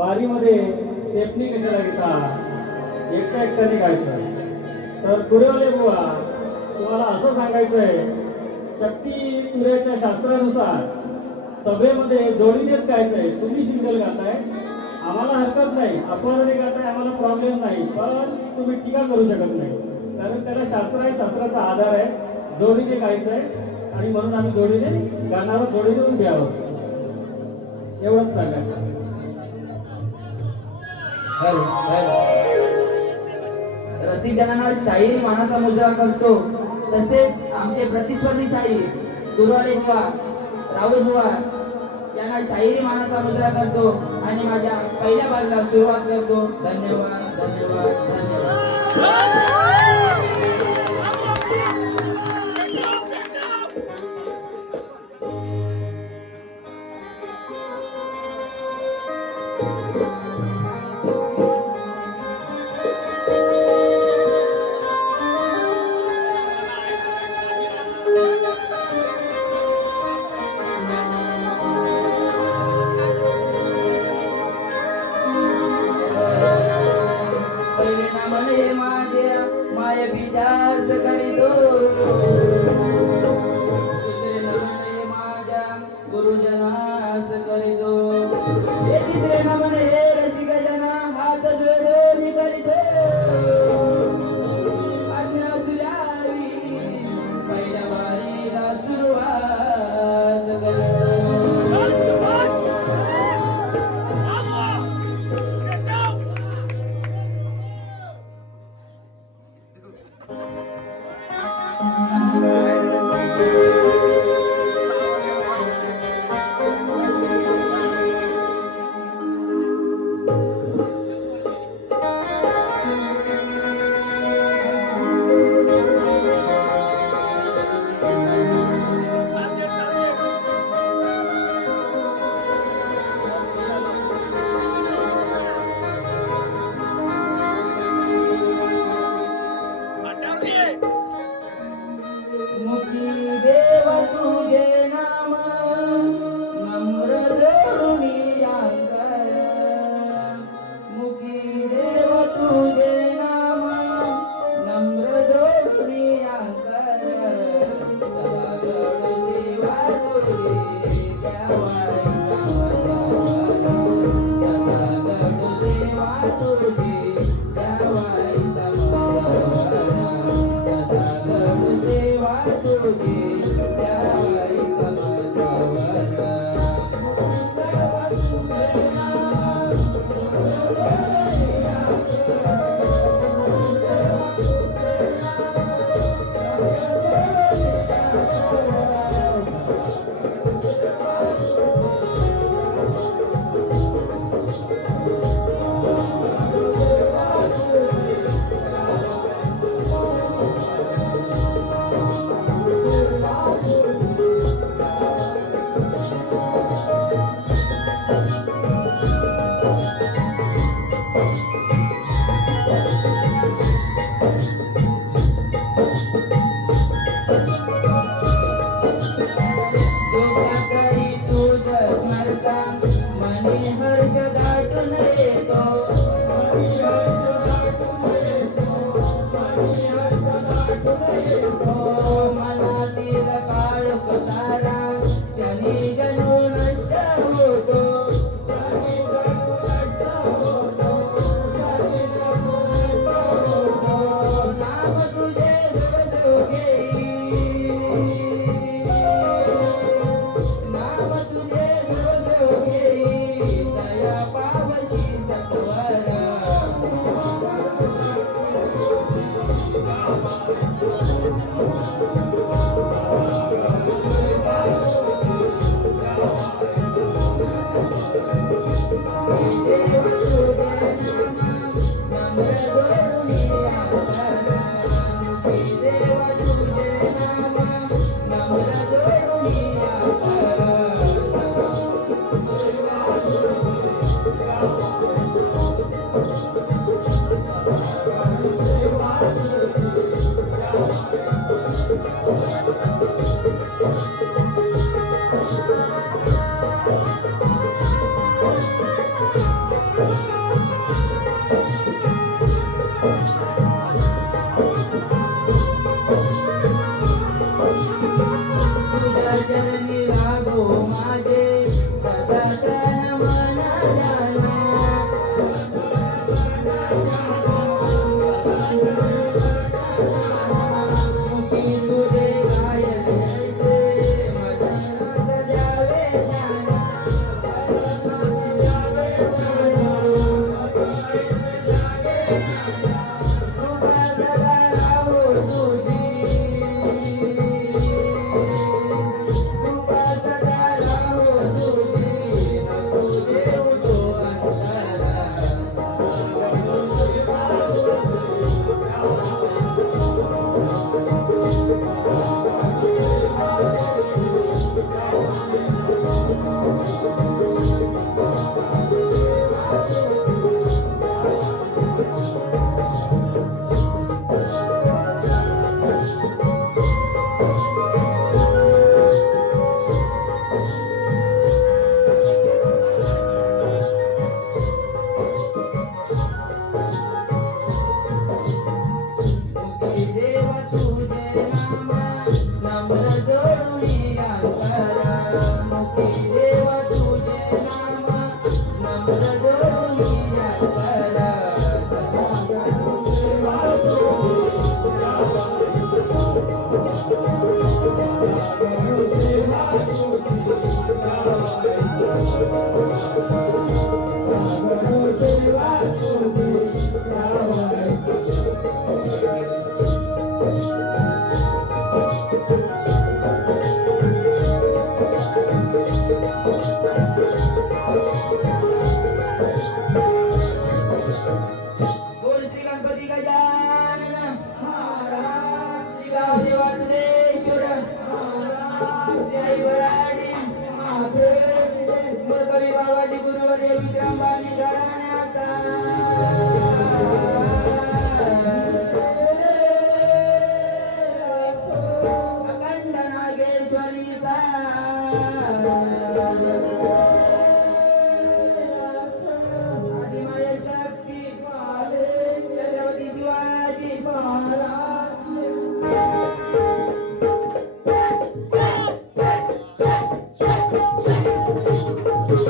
बारीमध्ये stepney कशाला घेता, एकट्या एकट्याने गायचं. तर तुरेवाले बुवा तुम्हाला असं सांगायचंय, शक्ती तुरेच्या शास्त्रानुसार सभेमध्ये जोडीनेच गायचंय. तुम्ही सिंगल गाताय, आम्हाला हरकत नाही, अपराधी गाताय, आम्हाला प्रॉब्लेम नाही, पण तुम्ही टीका करू शकत नाही. कारण त्याला शास्त्र आहे, शास्त्राचा आधार आहे, जोडीने गायचंय आणि म्हणून आम्ही जोडीने गाणारा जोडीने उभे आहोत. एवढंच सांगायचं. रसिक जनांना शाहीर मानाचा मुजरा करतो. तसेच आमचे प्रतिस्पर्धी शाहीर दुर्वाले बुवा, राहुल बुवा यांना शाहिरी मानाचा मुजरा करतो आणि माझ्या पहिल्या भागाला सुरुवात करतो. धन्यवाद धन्यवाद धन्यवाद. माय विचार करीतो, दुसरे नमने माझ्या गुरुजनास करीतो. हे तिसरे नमने हे रसिक जना हात जोडून करीतो. आज्ञा तुझ्यावी पहिल्या वारीला सुरुवात करीतो. बोल श्री गणपती गजानन महाराज, श्री गावदेव वासुदेश्वर महाराज, श्री आई वराडी महादेव, मूळ कवी बाबाजी गुरुवर विक्रम बाणी घराण्याचा